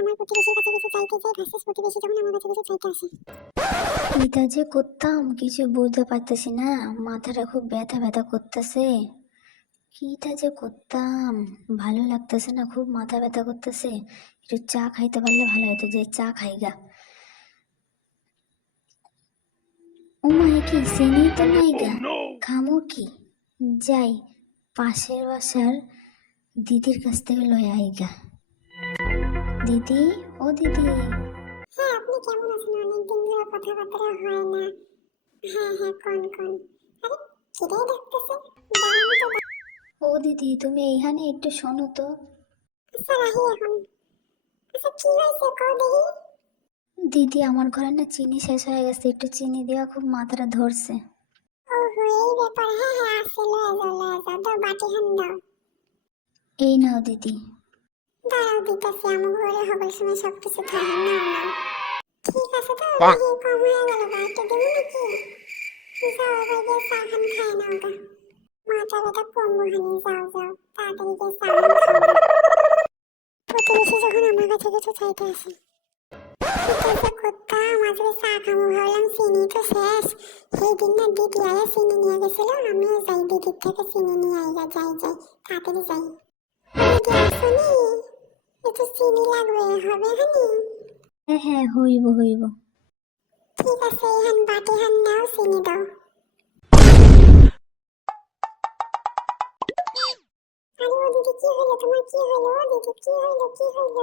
আমার প্রতিবেশীর কাছে কিছু চাইতে যাই ভার্সেস প্রতিবেশী যখন আমার কাছে কিছু চাইতে আসে। এটা যে করতাম কিছু বুঝতে পারতেছি না, মাথাটা খুব ব্যথা ব্যথা করতেছে। কিটা যে করতাম ভালো লাগতেছে না, খুব মাথা ব্যথা করতেছে। একটু চা খাইতে পারলে ভালো হতো, যে চা খাইগা। ও মা, কি চিনি তো নাই গা, খামো কি? যাই পাশের বাসার দিদির কাছ থেকে লয়ে আইগা। দিদি, ও দিদি। হ্যাঁ, আপনি কেমন আছেন? অনেকদিন ধরে কথাবার্তা হয় না। হ্যাঁ হ্যাঁ, কোন কোন? আরে কিরে ডাকতেছে, দাঁড়ান তো। ও দিদি, তুমি এইখানে একটু শোনো তো। আচ্ছা রাহি এখন। আচ্ছা কি হয়েছে কও দেখি। দিদি, আমার ঘরে না চিনি শেষ হয়ে গেছে, একটু চিনি দেওয়া, খুব মাথাটা ধরছে। ওহো, এই ব্যাপার। হ্যাঁ হ্যাঁ, আসছে, লয়ে যাও দাও, বাটি হান দাও। এই নাও দিদি। দাঁড়াও দিতেছি, আমার ঘরে হবার সময় সবকিছু থাকে, নাও নাও। ঠিক আছে তো, দেখি কম হয়ে গেল গা, একটা দেবো নাকি? যাও এবার গিয়ে চা খান খায় নাও গা। মাথা ব্যথা কমবো হানি, যাও যাও তাড়াতাড়ি গিয়ে চা খান খাও গা। প্রতিবেশী যখন আমার কাছে কিছু চাইতে আসে, কি যে করতাম, আজকে চা খাবো ভাবলাম, চিনি তো শেষ। সেই দিন না দিদি আয়া চিনি নিয়ে গেছিল, আমিও যাই দিদির থেকে চিনি নিয়ে আইগা, যাই যাই তাড়াতাড়ি যাই। দিদি আসনি, একটু চিনি লাগবে, হবে হানি? হ্যাঁ হ্যাঁ, হইব হইব। ঠিক আছে, এখান বাটি হান নাও, চিনি দাও। আরে ও দিদি কি হলো, তোমার কি হলো? ও দিদি কি হলো, কি হলো?